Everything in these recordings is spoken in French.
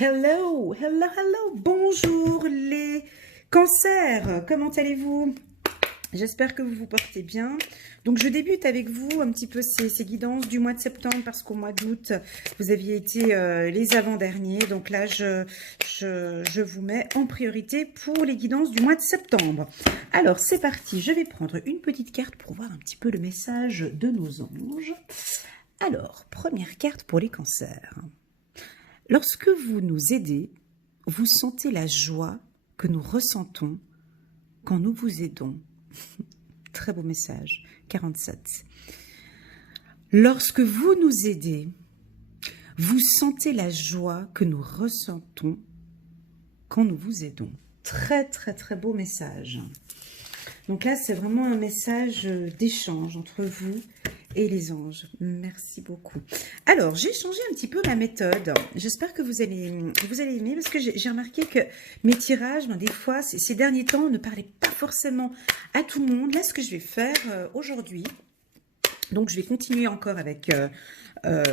Hello, hello, hello, bonjour les cancers, comment allez-vous? J'espère que vous vous portez bien. Donc je débute avec vous un petit peu ces guidances du mois de septembre parce qu'au mois d'août, vous aviez été les avant-derniers. Donc là, je vous mets en priorité pour les guidances du mois de septembre. Alors c'est parti, je vais prendre une petite carte pour voir un petit peu le message de nos anges. Alors, première carte pour les cancers. Lorsque vous nous aidez, vous sentez la joie que nous ressentons quand nous vous aidons. Très beau message, 47. Lorsque vous nous aidez, vous sentez la joie que nous ressentons quand nous vous aidons. Très, très, très beau message. Donc là, c'est vraiment un message d'échange entre vous et les anges. Merci beaucoup. Alors, j'ai changé un petit peu ma méthode. J'espère que vous allez aimer parce que j'ai remarqué que mes tirages, des fois, ces derniers temps, ne parlaient pas forcément à tout le monde. Là, ce que je vais faire aujourd'hui, donc je vais continuer encore avec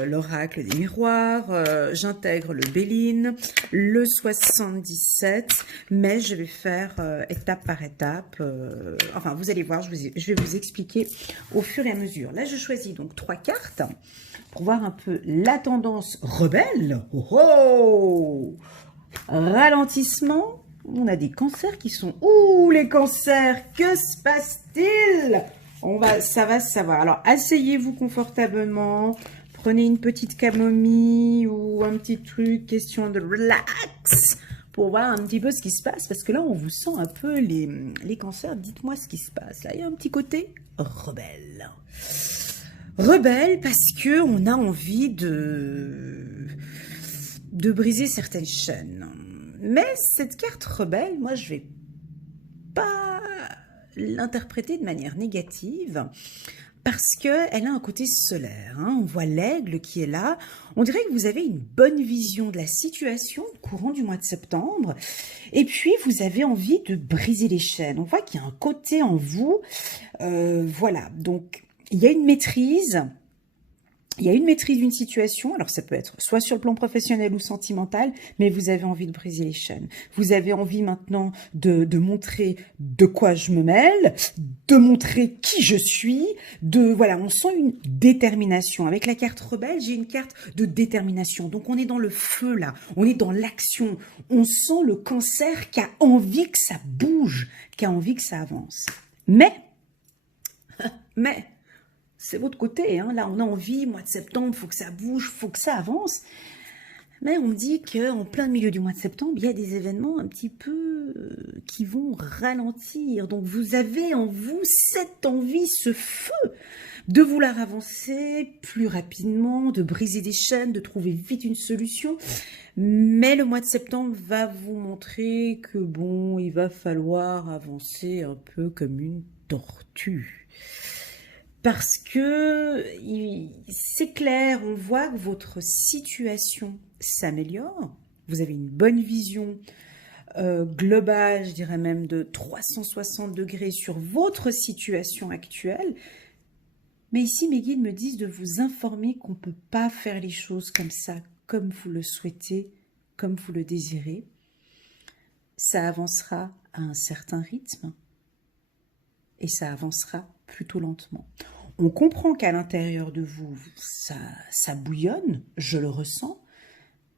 l'oracle des miroirs, j'intègre le Béline, le 77, mais je vais faire étape par étape. Enfin, vous allez voir, je vais vous expliquer au fur et à mesure. Là, je choisis donc 3 cartes pour voir un peu la tendance rebelle. Oh, oh, ralentissement. On a des cancers qui sont... Ouh, les cancers, que se passe-t-il? Ça va se savoir. Alors, asseyez-vous confortablement. Prenez une petite camomille ou un petit truc, question de relax, pour voir un petit peu ce qui se passe. Parce que là, on vous sent un peu les cancers. Dites-moi ce qui se passe. Là, il y a un petit côté rebelle. Rebelle parce qu'on a envie de briser certaines chaînes. Mais cette carte rebelle, moi, je vais pas l'interpréter de manière négative parce qu'elle a un côté solaire. Hein. On voit l'aigle qui est là. On dirait que vous avez une bonne vision de la situation au courant du mois de septembre. Et puis, vous avez envie de briser les chaînes. On voit qu'il y a un côté en vous. Voilà. Donc, il y a une maîtrise. Il y a une maîtrise d'une situation, alors ça peut être soit sur le plan professionnel ou sentimental, mais vous avez envie de briser les chaînes. Vous avez envie maintenant de montrer de quoi je me mêle, de montrer qui je suis, voilà, on sent une détermination. Avec la carte rebelle, j'ai une carte de détermination. Donc on est dans le feu là, on est dans l'action. On sent le cancer qui a envie que ça bouge, qui a envie que ça avance. Mais, c'est votre côté, hein. Là on a envie, mois de septembre, faut que ça bouge, faut que ça avance. Mais on me dit qu'en plein milieu du mois de septembre, il y a des événements un petit peu qui vont ralentir. Donc vous avez en vous cette envie, ce feu de vouloir avancer plus rapidement, de briser des chaînes, de trouver vite une solution. Mais le mois de septembre va vous montrer que bon, il va falloir avancer un peu comme une tortue. Parce que c'est clair, on voit que votre situation s'améliore. Vous avez une bonne vision globale, je dirais même de 360 degrés sur votre situation actuelle. Mais ici, mes guides me disent de vous informer qu'on ne peut pas faire les choses comme ça, comme vous le souhaitez, comme vous le désirez. Ça avancera à un certain rythme et ça avancera plutôt lentement. On comprend qu'à l'intérieur de vous, ça bouillonne, je le ressens,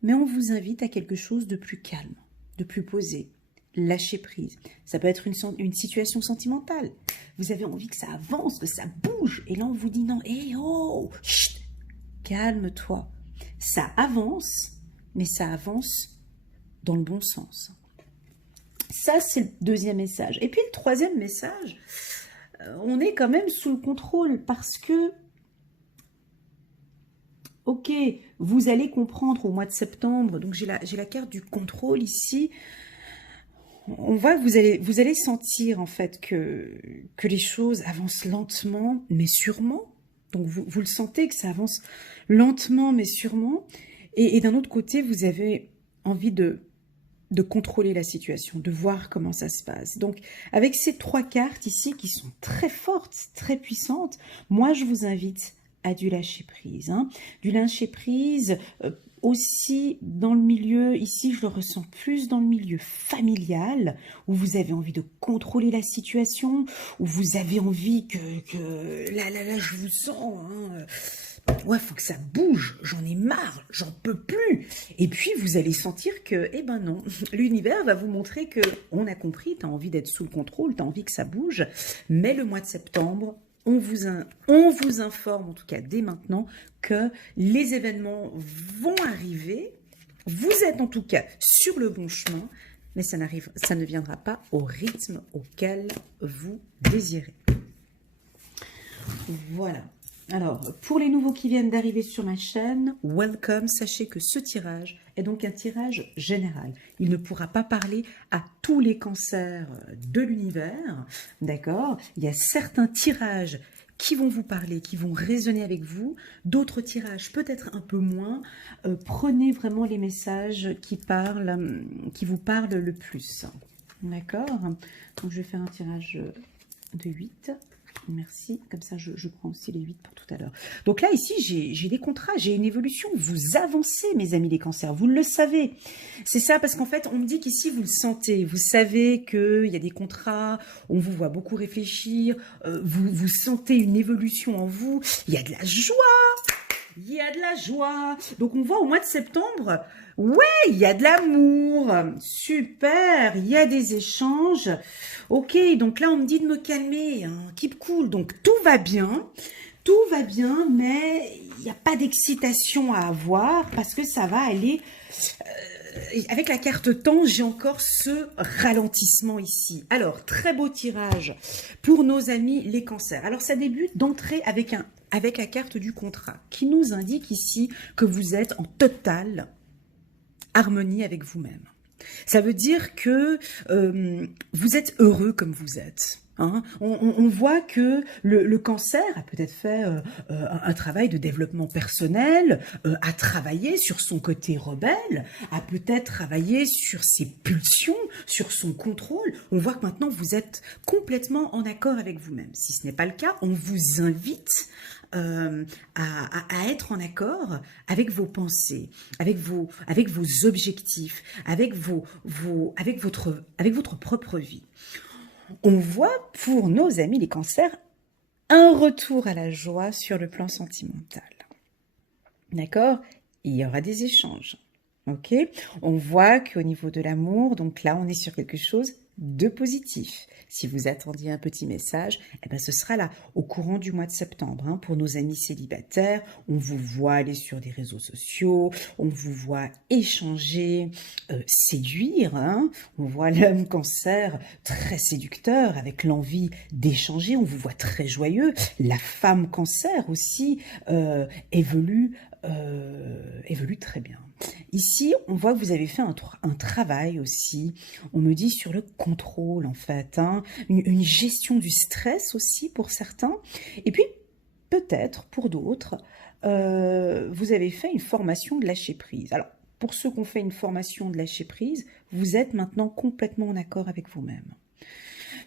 mais on vous invite à quelque chose de plus calme, de plus posé, lâcher prise. Ça peut être une situation sentimentale. Vous avez envie que ça avance, que ça bouge, et là on vous dit non, hé oh, chut, calme-toi. Ça avance, mais ça avance dans le bon sens. Ça, c'est le deuxième message. Et puis le troisième message, on est quand même sous le contrôle parce que, ok, vous allez comprendre au mois de septembre, donc j'ai la carte du contrôle ici, on voit que vous allez sentir en fait que les choses avancent lentement mais sûrement, donc vous le sentez que ça avance lentement mais sûrement, et d'un autre côté, vous avez envie de contrôler la situation, de voir comment ça se passe. Donc, avec ces 3 cartes ici qui sont très fortes, très puissantes, moi, je vous invite à du lâcher prise. Hein. Du lâcher prise aussi dans le milieu, ici je le ressens plus dans le milieu familial, où vous avez envie de contrôler la situation, où vous avez envie là, je vous sens, hein, ouais, faut que ça bouge, j'en ai marre, j'en peux plus. Et puis vous allez sentir que, eh ben non, l'univers va vous montrer que on a compris, tu as envie d'être sous le contrôle, tu as envie que ça bouge, mais le mois de septembre, on vous informe, en tout cas dès maintenant, que les événements vont arriver. Vous êtes en tout cas sur le bon chemin, mais ça ne viendra pas au rythme auquel vous désirez. Voilà. Alors, pour les nouveaux qui viennent d'arriver sur ma chaîne, welcome. Sachez que ce tirage est donc un tirage général. Il ne pourra pas parler à tous les cancers de l'univers, d'accord? Il y a certains tirages qui vont vous parler, qui vont résonner avec vous, d'autres tirages peut-être un peu moins. Prenez vraiment les messages qui vous parlent le plus, d'accord? Donc, je vais faire un tirage de 8. Merci, comme ça je prends aussi les 8 pour tout à l'heure. Donc là, ici, j'ai des contrats, j'ai une évolution. Vous avancez, mes amis les cancers, vous le savez. C'est ça, parce qu'en fait, on me dit qu'ici, vous le sentez. Vous savez qu'il y a des contrats, on vous voit beaucoup réfléchir, vous sentez une évolution en vous. Il y a de la joie. Il y a de la joie. Donc, on voit au mois de septembre, ouais, il y a de l'amour. Super, il y a des échanges. Ok, donc là, on me dit de me calmer, hein, keep cool. Donc, tout va bien, mais il n'y a pas d'excitation à avoir parce que ça va aller... avec la carte temps, j'ai encore ce ralentissement ici. Alors, très beau tirage pour nos amis les cancers. Alors, ça débute d'entrée avec la carte du contrat qui nous indique ici que vous êtes en totale harmonie avec vous-même. Ça veut dire que vous êtes heureux comme vous êtes. Hein. On voit que le cancer a peut-être fait un travail de développement personnel, a travaillé sur son côté rebelle, a peut-être travaillé sur ses pulsions, sur son contrôle. On voit que maintenant vous êtes complètement en accord avec vous-même. Si ce n'est pas le cas, on vous invite à être en accord avec vos pensées, avec vos objectifs, avec votre propre vie. On voit pour nos amis les cancers un retour à la joie sur le plan sentimental. D'accord? Il y aura des échanges. Ok? On voit qu'au niveau de l'amour, donc là, on est sur quelque chose de positif. Si vous attendiez un petit message, eh ben ce sera là, au courant du mois de septembre. Hein, pour nos amis célibataires, on vous voit aller sur des réseaux sociaux, on vous voit échanger, séduire. Hein, on voit l'homme cancer très séducteur, avec l'envie d'échanger. On vous voit très joyeux. La femme cancer aussi évolue très bien. Ici, on voit que vous avez fait un travail aussi, on me dit sur le contrôle en fait, hein, une gestion du stress aussi pour certains, et puis peut-être pour d'autres, vous avez fait une formation de lâcher prise. Alors, pour ceux qui ont fait une formation de lâcher prise, vous êtes maintenant complètement en accord avec vous-même.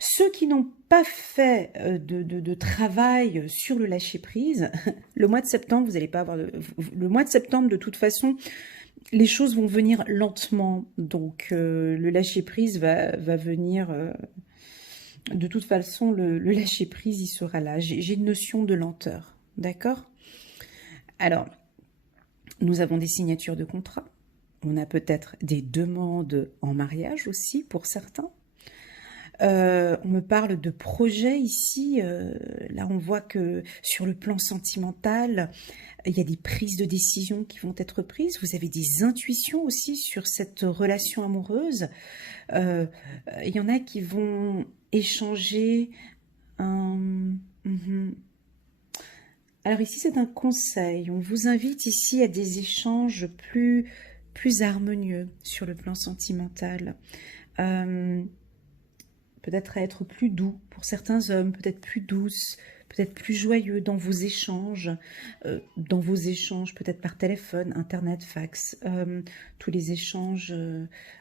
Ceux qui n'ont pas fait de travail sur le lâcher-prise, le mois de septembre, vous n'allez pas avoir le mois de septembre, de toute façon, les choses vont venir lentement. Donc, le lâcher-prise va venir... de toute façon, le lâcher-prise, il sera là. J'ai une notion de lenteur. D'accord? Alors, nous avons des signatures de contrats. On a peut-être des demandes en mariage aussi pour certains. On me parle de projets ici, là on voit que sur le plan sentimental, il y a des prises de décision qui vont être prises, vous avez des intuitions aussi sur cette relation amoureuse, il y en a qui vont échanger, Alors ici c'est un conseil, on vous invite ici à des échanges plus harmonieux sur le plan sentimental, peut-être à être plus doux pour certains hommes, peut-être plus douce, peut-être plus joyeux dans vos échanges peut-être par téléphone, internet, fax, tous les échanges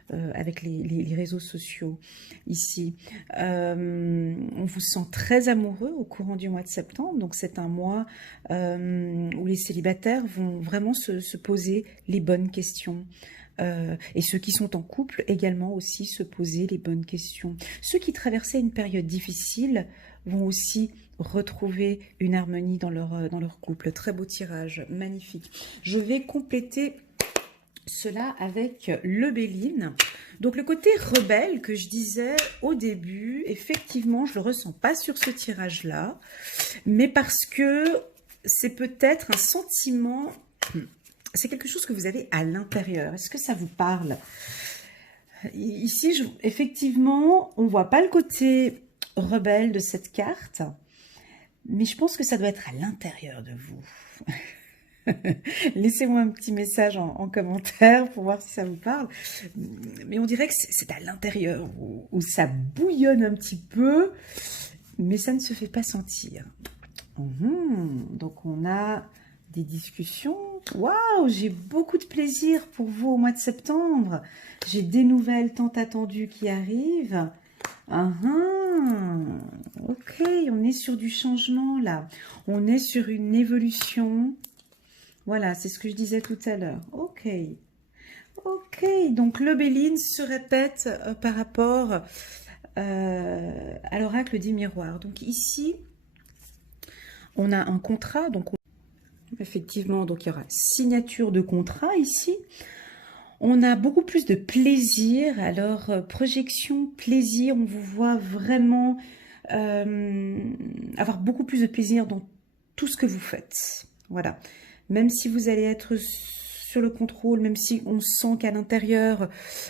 avec les réseaux sociaux ici. On vous sent très amoureux au courant du mois de septembre, donc c'est un mois où les célibataires vont vraiment se poser les bonnes questions. Et ceux qui sont en couple également aussi se poser les bonnes questions. Ceux qui traversaient une période difficile vont aussi retrouver une harmonie dans leur couple. Très beau tirage, magnifique. Je vais compléter cela avec le Béline. Donc le côté rebelle que je disais au début, effectivement, je ne le ressens pas sur ce tirage-là, mais parce que c'est peut-être un sentiment... C'est quelque chose que vous avez à l'intérieur. Est-ce que ça vous parle? Ici, effectivement, on ne voit pas le côté rebelle de cette carte, mais je pense que ça doit être à l'intérieur de vous. Laissez-moi un petit message en commentaire pour voir si ça vous parle. Mais on dirait que c'est à l'intérieur où ça bouillonne un petit peu, mais ça ne se fait pas sentir. Donc on a des discussions. Waouh, j'ai beaucoup de plaisir pour vous au mois de septembre. J'ai des nouvelles tant attendues qui arrivent. Ok, on est sur du changement là. On est sur une évolution. Voilà, c'est ce que je disais tout à l'heure. Ok, donc le Béline se répète par rapport à l'oracle des miroirs. Donc ici, on a un contrat, donc effectivement, donc il y aura signature de contrat ici. On a beaucoup plus de plaisir. Alors, projection, plaisir, on vous voit vraiment avoir beaucoup plus de plaisir dans tout ce que vous faites. Voilà. Même si vous allez être sur le contrôle, même si on sent qu'à l'intérieur,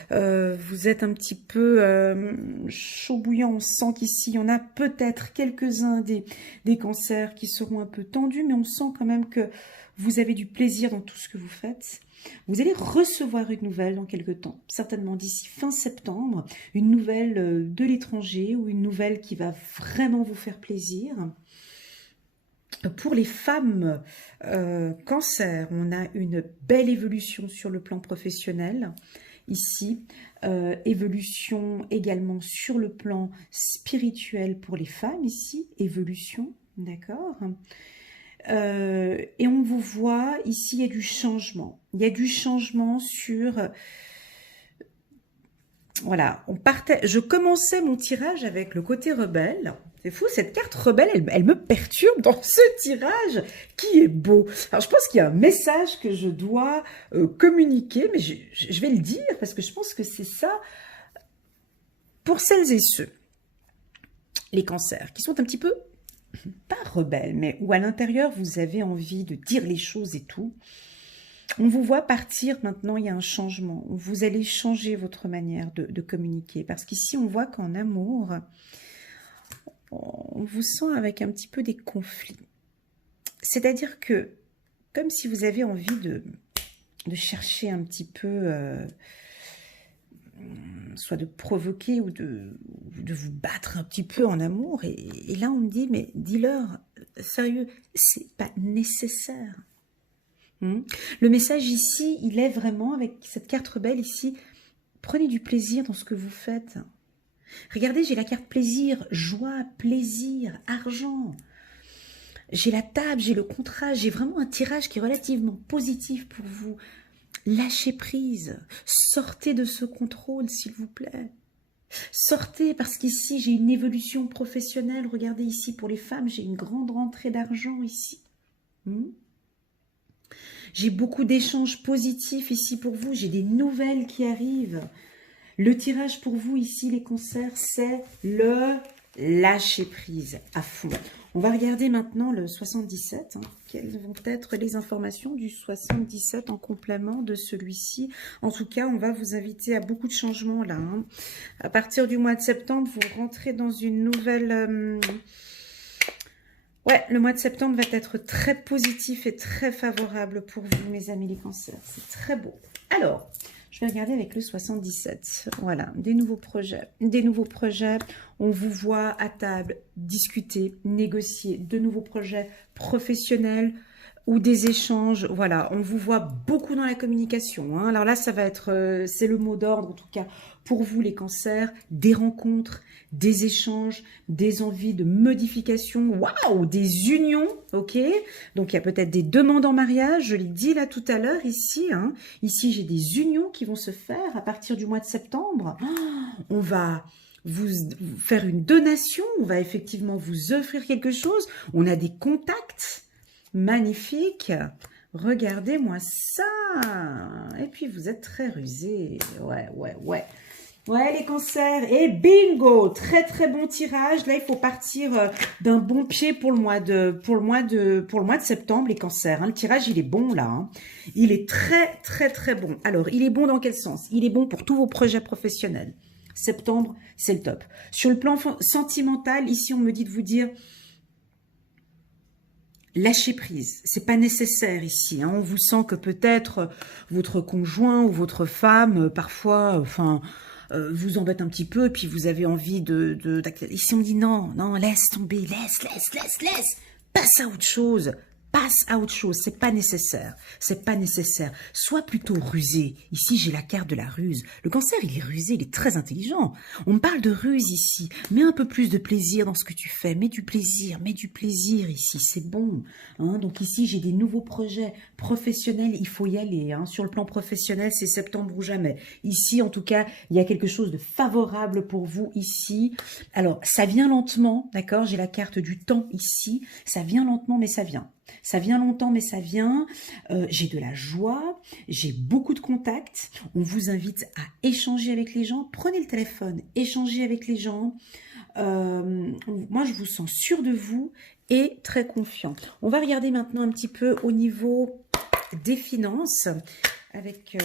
vous êtes un petit peu chaud bouillant, on sent qu'ici, il y en a peut-être quelques-uns des cancers qui seront un peu tendus, mais on sent quand même que vous avez du plaisir dans tout ce que vous faites. Vous allez recevoir une nouvelle dans quelques temps, certainement d'ici fin septembre, une nouvelle de l'étranger ou une nouvelle qui va vraiment vous faire plaisir. Pour les femmes cancer, on a une belle évolution sur le plan professionnel. Ici, évolution également sur le plan spirituel pour les femmes. Ici, évolution, d'accord. Et on vous voit, ici, il y a du changement. Il y a du changement sur... Voilà, je commençais mon tirage avec le côté rebelle. C'est fou, cette carte rebelle, elle me perturbe dans ce tirage qui est beau. Alors, je pense qu'il y a un message que je dois communiquer, mais je vais le dire parce que je pense que c'est ça pour celles et ceux, les cancers, qui sont un petit peu, pas rebelles, mais où à l'intérieur, vous avez envie de dire les choses et tout. On vous voit partir maintenant, il y a un changement. Vous allez changer votre manière de communiquer. Parce qu'ici, on voit qu'en amour, on vous sent avec un petit peu des conflits. C'est-à-dire que, comme si vous avez envie de chercher un petit peu, soit de provoquer ou de vous battre un petit peu en amour. Et là, on me dit, mais dis-leur, sérieux, c'est pas nécessaire. Le message ici, il est vraiment, avec cette carte rebelle ici, prenez du plaisir dans ce que vous faites. Regardez, j'ai la carte plaisir, joie, plaisir, argent. J'ai la table, j'ai le contrat, j'ai vraiment un tirage qui est relativement positif pour vous. Lâchez prise, sortez de ce contrôle, s'il vous plaît. Sortez, parce qu'ici, j'ai une évolution professionnelle. Regardez ici, pour les femmes, j'ai une grande rentrée d'argent ici. J'ai beaucoup d'échanges positifs ici pour vous. J'ai des nouvelles qui arrivent. Le tirage pour vous ici, les cancers, c'est le lâcher prise à fond. On va regarder maintenant le 77. Quelles vont être les informations du 77 en complément de celui-ci? En tout cas, on va vous inviter à beaucoup de changements là. À partir du mois de septembre, vous rentrez dans une nouvelle... Ouais, le mois de septembre va être très positif et très favorable pour vous, mes amis les cancers. C'est très beau. Alors, Je vais regarder avec le 77. Voilà, des nouveaux projets. Des nouveaux projets. On vous voit à table, discuter, négocier de nouveaux projets professionnels ou des échanges. Voilà, on vous voit beaucoup dans la communication. Hein. Alors là, ça va être, c'est le mot d'ordre en tout cas pour vous les cancers, des rencontres, des échanges, des envies de modification, waouh, des unions, ok. Donc il y a peut-être des demandes en mariage, je l'ai dit là tout à l'heure ici. Hein. Ici, j'ai des unions qui vont se faire à partir du mois de septembre. Oh, on va vous faire une donation, on va effectivement vous offrir quelque chose. On a des contacts. Magnifique. Regardez-moi ça. Et puis, vous êtes très rusés. Ouais. Ouais, les cancers. Et bingo. Très, très bon tirage. Là, il faut partir d'un bon pied pour le mois de septembre, les cancers. Hein. Le tirage, il est bon, là. Hein. Il est très, très, très bon. Alors, il est bon dans quel sens? Il est bon pour tous vos projets professionnels. Septembre, c'est le top. Sur le plan sentimental, ici, on me dit de vous dire... Lâchez prise, c'est pas nécessaire ici. Hein. On vous sent que peut-être votre conjoint ou votre femme, parfois, vous embête un petit peu, et puis vous avez envie ici on me dit non, laisse tomber, laisse, passe à autre chose. Passe à autre chose, c'est pas nécessaire, Sois plutôt rusé. Ici, j'ai la carte de la ruse. Le cancer, il est rusé, il est très intelligent. On me parle de ruse ici. Mets un peu plus de plaisir dans ce que tu fais. Mets du plaisir ici, c'est bon. Hein. Donc ici, j'ai des nouveaux projets professionnels, il faut y aller. Hein. Sur le plan professionnel, c'est septembre ou jamais. Ici, en tout cas, il y a quelque chose de favorable pour vous ici. Alors, ça vient lentement, d'accord? J'ai la carte du temps ici. Ça vient lentement, mais ça vient. Ça vient longtemps, mais ça vient. J'ai de la joie, j'ai beaucoup de contacts. On vous invite à échanger avec les gens. Prenez le téléphone, échangez avec les gens. Moi, je vous sens sûr de vous et très confiant. On va regarder maintenant un petit peu au niveau des finances avec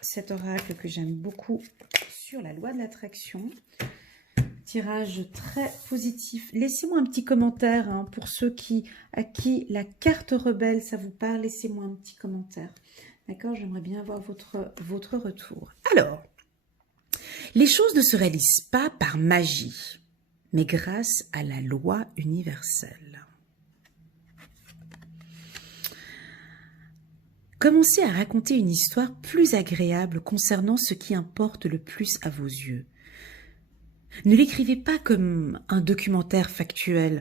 cet oracle que j'aime beaucoup sur la loi de l'attraction. Tirage très positif. Laissez-moi un petit commentaire hein, pour ceux à qui la carte rebelle, ça vous parle. Laissez-moi un petit commentaire. D'accord? J'aimerais bien avoir votre retour. Alors, les choses ne se réalisent pas par magie, mais grâce à la loi universelle. Commencez à raconter une histoire plus agréable concernant ce qui importe le plus à vos yeux. Ne l'écrivez pas comme un documentaire factuel,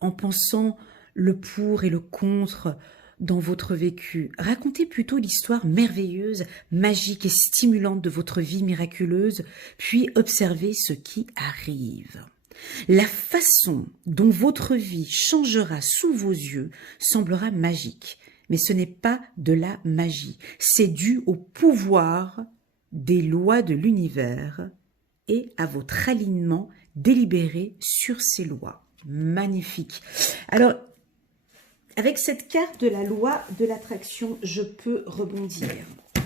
en pensant le pour et le contre dans votre vécu. Racontez plutôt l'histoire merveilleuse, magique et stimulante de votre vie miraculeuse, puis observez ce qui arrive. La façon dont votre vie changera sous vos yeux semblera magique, mais ce n'est pas de la magie. C'est dû au pouvoir des lois de l'univers et à votre alignement délibéré sur ces lois. Magnifique. Alors, avec cette carte de la loi de l'attraction, je peux rebondir.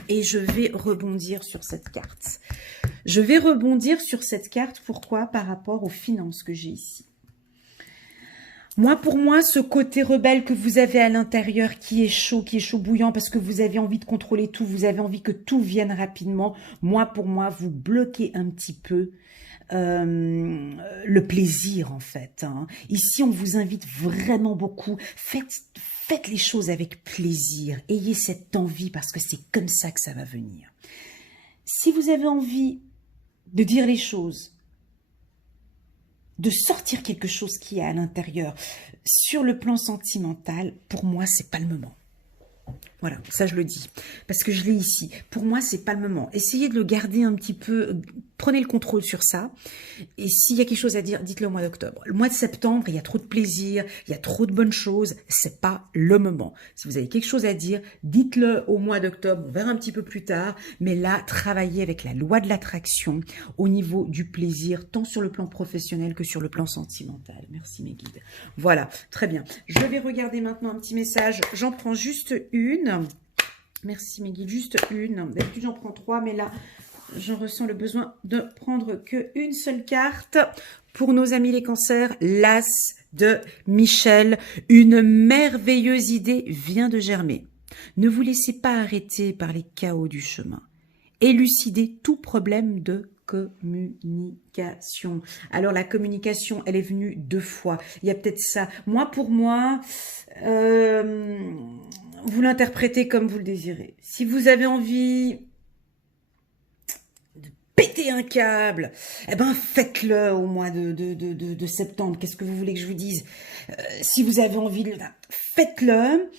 Et je vais rebondir sur cette carte. Je vais rebondir sur cette carte, pourquoi? Par rapport aux finances que j'ai ici. Pour moi, ce côté rebelle que vous avez à l'intérieur qui est chaud bouillant parce que vous avez envie de contrôler tout, vous avez envie que tout vienne rapidement. Pour moi, vous bloquez un petit peu le plaisir en fait. Hein. Ici, on vous invite vraiment beaucoup. Faites les choses avec plaisir. Ayez cette envie parce que c'est comme ça que ça va venir. Si vous avez envie de dire les choses, de sortir quelque chose qui est à l'intérieur, sur le plan sentimental, pour moi, c'est pas le moment. Voilà, ça je le dis, parce que je l'ai ici. Pour moi, c'est pas le moment. Essayez de le garder un petit peu, prenez le contrôle sur ça. Et s'il y a quelque chose à dire, dites-le au mois d'octobre. Le mois de septembre, il y a trop de plaisir, il y a trop de bonnes choses, c'est pas le moment. Si vous avez quelque chose à dire, dites-le au mois d'octobre, on verra un petit peu plus tard. Mais là, travaillez avec la loi de l'attraction au niveau du plaisir, tant sur le plan professionnel que sur le plan sentimental. Merci mes guides. Voilà, très bien. Je vais regarder maintenant un petit message. J'en prends juste une. Merci mes guides, juste une. D'habitude, j'en prends 3, mais là, je ressens le besoin de prendre qu'une seule carte. Pour nos amis les cancers, l'As de Michel. Une merveilleuse idée vient de germer. Ne vous laissez pas arrêter par les chaos du chemin. élucider tout problème de communication. Alors la communication, elle est venue 2 fois. Il y a peut-être ça. Moi, pour moi, vous l'interprétez comme vous le désirez. Si vous avez envie de péter un câble, eh ben faites-le au mois de septembre. Qu'est-ce que vous voulez que je vous dise? Si vous avez envie de le faire, faites-le.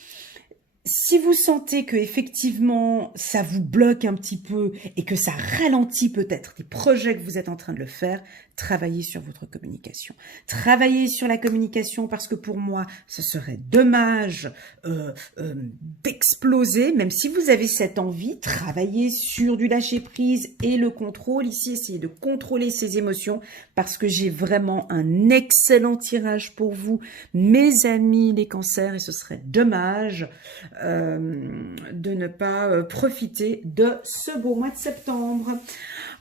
Si vous sentez que effectivement ça vous bloque un petit peu et que ça ralentit peut-être des projets que vous êtes en train de le faire, travaillez sur votre communication. Travaillez sur la communication parce que pour moi, ce serait dommage d'exploser. Même si vous avez cette envie, travaillez sur du lâcher-prise et le contrôle. Ici, essayez de contrôler ses émotions parce que j'ai vraiment un excellent tirage pour vous, mes amis les cancers, et ce serait dommage de ne pas profiter de ce beau mois de septembre.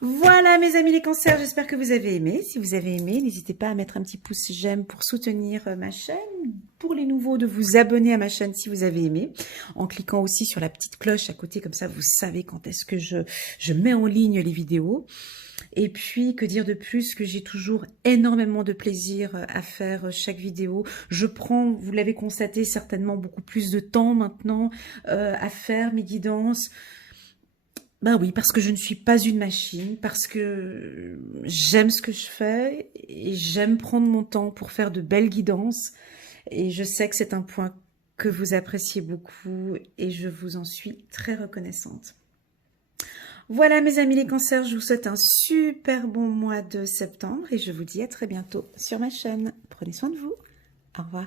Voilà mes amis les cancers, j'espère que vous avez aimé. Si vous avez aimé, n'hésitez pas à mettre un petit pouce j'aime pour soutenir ma chaîne. Pour les nouveaux, de vous abonner à ma chaîne si vous avez aimé, en cliquant aussi sur la petite cloche à côté, comme ça vous savez quand est-ce que je mets en ligne les vidéos. Et puis, que dire de plus, que j'ai toujours énormément de plaisir à faire chaque vidéo. Je prends, vous l'avez constaté, certainement beaucoup plus de temps maintenant à faire mes guidances. Ben oui, parce que je ne suis pas une machine, parce que j'aime ce que je fais et j'aime prendre mon temps pour faire de belles guidances. Et je sais que c'est un point que vous appréciez beaucoup et je vous en suis très reconnaissante. Voilà mes amis les cancers, je vous souhaite un super bon mois de septembre et je vous dis à très bientôt sur ma chaîne. Prenez soin de vous. Au revoir.